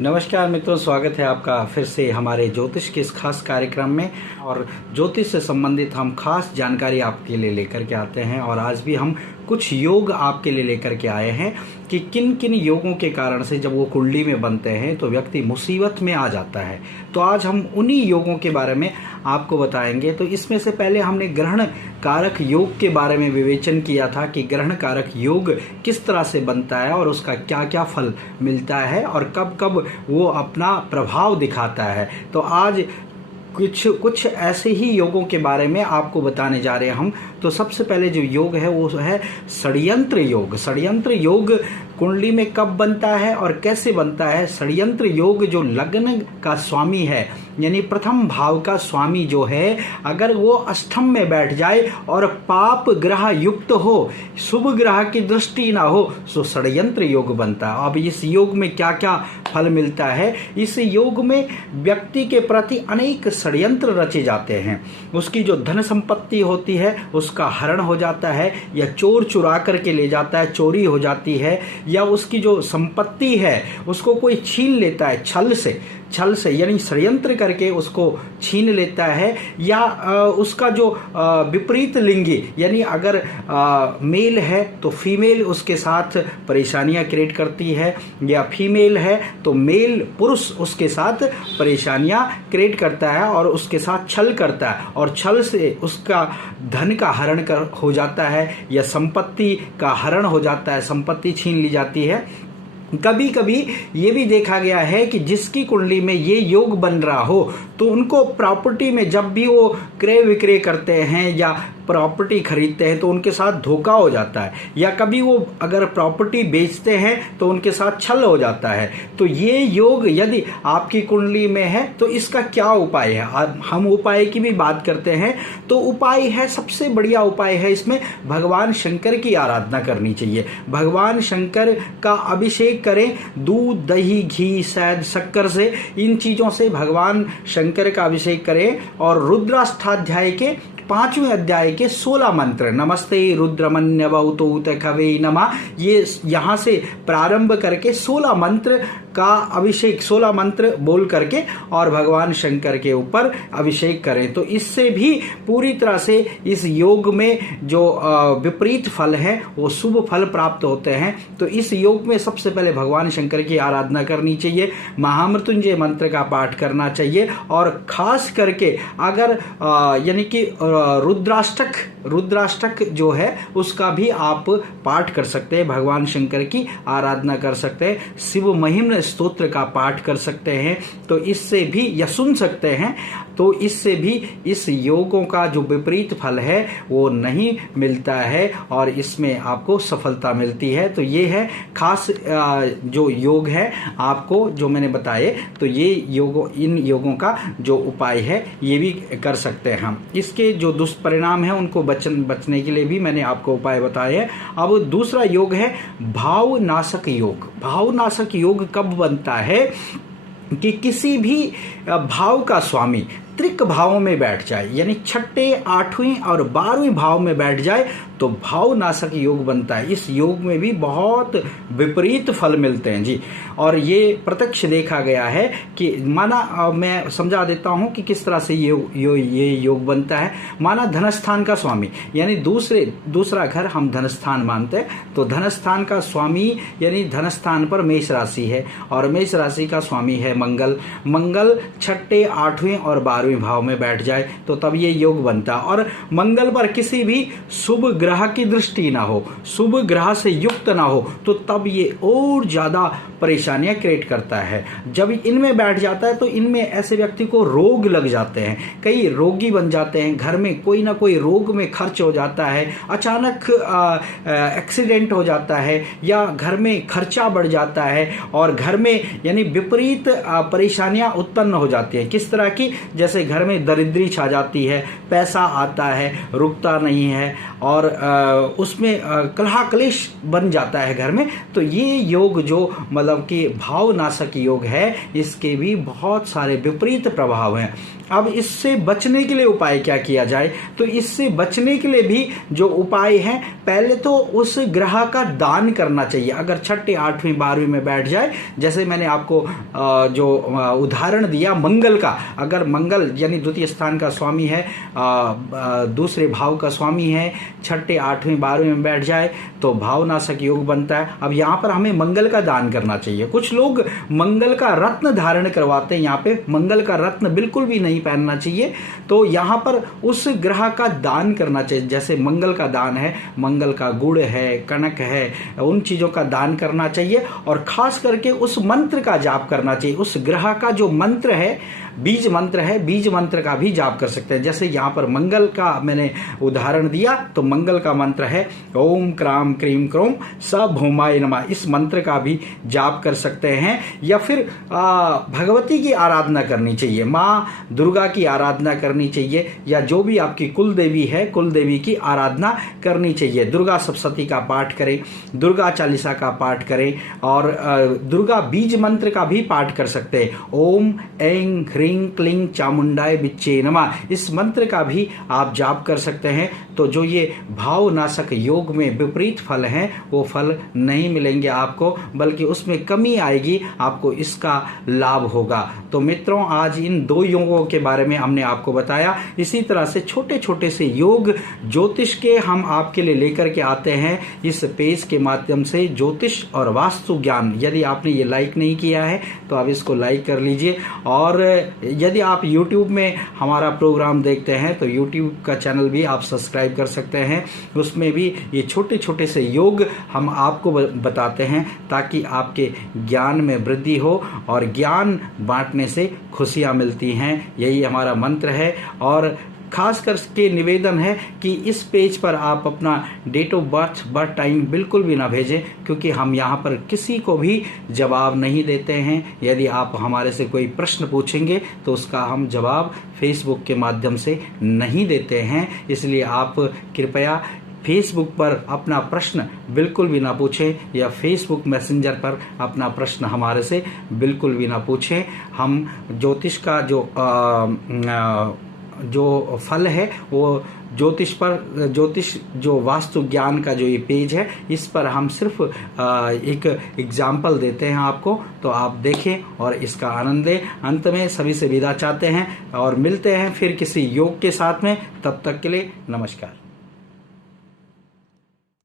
नमस्कार मित्रों, स्वागत है आपका फिर से हमारे ज्योतिष के इस खास कार्यक्रम में। और ज्योतिष से संबंधित हम खास जानकारी आपके लिए लेकर के आते हैं। और आज भी हम कुछ योग आपके लिए लेकर के आए हैं कि किन किन योगों के कारण से जब वो कुंडली में बनते हैं तो व्यक्ति मुसीबत में आ जाता है। तो आज हम उन्हीं योगों के बारे में आपको बताएंगे। तो इसमें से पहले हमने ग्रहण कारक योग के बारे में विवेचन किया था कि ग्रहण कारक योग किस तरह से बनता है और उसका क्या क्या फल मिलता है और कब कब वो अपना प्रभाव दिखाता है। तो आज कुछ ऐसे ही योगों के बारे में आपको बताने जा रहे हैं हम। तो सबसे पहले जो योग है वो है षड्यंत्र योग। षड्यंत्र योग कुंडली में कब बनता है और कैसे बनता है? षड्यंत्र योग जो लग्न का स्वामी है, यानी प्रथम भाव का स्वामी जो है, अगर वो अष्टम में बैठ जाए और पाप ग्रह युक्त हो, शुभ ग्रह की दृष्टि ना हो, तो षड्यंत्र योग बनता है। अब इस योग में क्या क्या फल मिलता है? इस योग में व्यक्ति के प्रति अनेक षड्यंत्र रचे जाते हैं। उसकी जो धन संपत्ति होती है उसका हरण हो जाता है, या चोर चुरा करके ले जाता है, चोरी हो जाती है, या उसकी जो संपत्ति है उसको कोई छीन लेता है छल से यानी षड्यंत्र करके उसको छीन लेता है। या उसका जो विपरीत लिंगी, यानी अगर मेल है तो फीमेल उसके साथ परेशानियां क्रिएट करती है, या फीमेल है तो मेल पुरुष उसके साथ परेशानियां क्रिएट करता है और उसके साथ छल करता है, और छल से उसका धन का हरण हो जाता है या संपत्ति का हरण हो जाता है, संपत्ति छीन ली जाती है। कभी कभी ये भी देखा गया है कि जिसकी कुंडली में ये योग बन रहा हो तो उनको प्रॉपर्टी में जब भी वो क्रय विक्रय करते हैं या प्रॉपर्टी खरीदते हैं तो उनके साथ धोखा हो जाता है, या कभी वो अगर प्रॉपर्टी बेचते हैं तो उनके साथ छल हो जाता है। तो ये योग यदि आपकी कुंडली में है तो इसका क्या उपाय है? हम उपाय की भी बात करते हैं। तो उपाय है, सबसे बढ़िया उपाय है इसमें भगवान शंकर की आराधना करनी चाहिए। भगवान शंकर का अभिषेक करें दूध, दही, घी, शहद, शक्कर से, इन चीजों से भगवान शंकर का अभिषेक करें। और रुद्राष्टाध्याय के 5वें अध्याय के 16 मंत्र, नमस्ते रुद्रमन्यवतोत खवे नमः, ये यहाँ से प्रारंभ करके 16 मंत्र का अभिषेक, 16 मंत्र बोल करके और भगवान शंकर के ऊपर अभिषेक करें। तो इससे भी पूरी तरह से इस योग में जो विपरीत फल है वो शुभ फल प्राप्त होते हैं। तो इस योग में सबसे पहले भगवान शंकर की आराधना करनी चाहिए, महामृत्युंजय मंत्र का पाठ करना चाहिए, और खास करके अगर यानी कि रुद्राष्टक जो है उसका भी आप पाठ कर सकते हैं, भगवान शंकर की आराधना कर सकते हैं, शिव महिम्न स्तोत्र का पाठ कर सकते हैं। तो इससे भी, या सुन सकते हैं, तो इससे भी इस योगों का जो विपरीत फल है वो नहीं मिलता है और इसमें आपको सफलता मिलती है। तो ये है खास जो योग है आपको जो मैंने बताए। तो ये इन योगों का जो उपाय है ये भी कर सकते हैं हम। इसके जो दुष्परिणाम है उनको बचने के लिए भी मैंने आपको उपाय बताए हैं। अब दूसरा योग है भावनाशक योग। भावनाशक योग कब बनता है? कि किसी भी भाव का स्वामी त्रिक भावों में बैठ जाए, यानी छठे, 8वें और 12वें भाव में बैठ जाए तो भावनाशक योग बनता है। इस योग में भी बहुत विपरीत फल मिलते हैं जी। और ये प्रत्यक्ष देखा गया है कि माना, मैं समझा देता हूं कि किस तरह से ये योग बनता है। माना धनस्थान का स्वामी, यानी दूसरा घर हम धनस्थान मानते हैं, तो धनस्थान का स्वामी यानी धनस्थान पर मेष राशि है और मेष राशि का स्वामी है मंगल छठे, 8वें और 12वें भाव में बैठ जाए तो तब ये योग बनता है। और मंगल पर किसी भी शुभ ग्रह की दृष्टि ना हो, शुभ ग्रह से युक्त ना हो, तो तब ये और ज्यादा परेशानियां क्रिएट करता है। जब इनमें बैठ जाता है तो इनमें ऐसे व्यक्ति को रोग लग जाते हैं, कई रोगी बन जाते हैं, घर में कोई ना कोई रोग में खर्च हो जाता है, अचानक एक्सीडेंट हो जाता है, या घर में खर्चा बढ़ जाता है और घर में यानी विपरीत परेशानियां उत्पन्न हो जाती है। किस तरह की? जैसे घर में दरिद्री छा जाती है, पैसा आता है रुकता नहीं है, और उसमें कलह क्लेश बन जाता है घर में। तो ये योग जो मतलब कि भावनाशक योग है, इसके भी बहुत सारे विपरीत प्रभाव हैं। अब इससे बचने के लिए उपाय क्या किया जाए? तो इससे बचने के लिए भी जो उपाय है, पहले तो उस ग्रह का दान करना चाहिए। अगर छठे 8वीं 12वीं में बैठ जाए, जैसे मैंने आपको जो उदाहरण दिया मंगल का, अगर मंगल यानी द्वितीय स्थान का स्वामी है, दूसरे भाव का स्वामी है, छठे 8वीं 12वीं में बैठ जाए तो भावनाशक योग बनता है। अब यहाँ पर हमें मंगल का दान करना चाहिए। कुछ लोग मंगल का रत्न धारण करवाते हैं, यहाँ पे मंगल का रत्न बिल्कुल भी नहीं पहनना चाहिए। तो यहाँ पर उस ग्रह का दान करना चाहिए। जैसे मंगल का दान है, मंगल का गुड़ है, कनक है, उन चीजों का दान करना चाहिए। और खास करके उस मंत्र का जाप करना चाहिए। उस ग्रह का जो मंत्र है, बीज मंत्र है, बीज मंत्र का भी जाप कर सकते हैं। जैसे यहाँ पर मंगल का मैंने उदाहरण दिया, तो मंगल का मंत्र है ओम क्राम क्रीम क्रोम स भौमाय नमः। इस मंत्र का भी जाप कर सकते हैं। या फिर भगवती की आराधना करनी चाहिए, माँ दुर्गा की आराधना करनी चाहिए, या जो भी आपकी कुल देवी है, कुल देवी की आराधना करनी चाहिए। दुर्गा सप्तशती का पाठ करें, दुर्गा चालीसा का पाठ करें, और दुर्गा बीज मंत्र का भी पाठ कर सकते हैं। ओम ऐं ह्रीं क्लीं चामुंडाय बिच्चे नमः, इस मंत्र का भी आप जाप कर सकते हैं। तो जो ये भावनाशक योग में विपरीत फल हैं, वो फल नहीं मिलेंगे आपको, बल्कि उसमें कमी आएगी, आपको इसका लाभ होगा। तो मित्रों, आज इन 2 योगों के बारे में हमने आपको बताया। इसी तरह से छोटे छोटे से योग ज्योतिष के हम आपके लिए लेकर के आते हैं इस पेज के माध्यम से, ज्योतिष और वास्तु ज्ञान। यदि आपने ये लाइक नहीं किया है तो आप इसको लाइक कर लीजिए। और यदि आप YouTube में हमारा प्रोग्राम देखते हैं तो YouTube का चैनल भी आप सब्सक्राइब कर सकते हैं। उसमें भी ये छोटे छोटे से योग हम आपको बताते हैं, ताकि आपके ज्ञान में वृद्धि हो, और ज्ञान बांटने से खुशियाँ मिलती हैं। यही हमारा मंत्र है। और खास करके निवेदन है कि इस पेज पर आप अपना डेट ऑफ बर्थ टाइम बिल्कुल भी ना भेजें, क्योंकि हम यहाँ पर किसी को भी जवाब नहीं देते हैं। यदि आप हमारे से कोई प्रश्न पूछेंगे तो उसका हम जवाब फेसबुक के माध्यम से नहीं देते हैं। इसलिए आप कृपया फेसबुक पर अपना प्रश्न बिल्कुल भी ना पूछें, या फेसबुक मैसेंजर पर अपना प्रश्न हमारे से बिल्कुल भी ना पूछें। हम ज्योतिष का जो फल है, वो ज्योतिष जो वास्तु ज्ञान का जो ये पेज है, इस पर हम सिर्फ एक एग्जाम्पल देते हैं आपको, तो आप देखें और इसका आनंद लें। अंत में सभी से विदा चाहते हैं और मिलते हैं फिर किसी योग के साथ में। तब तक के लिए नमस्कार।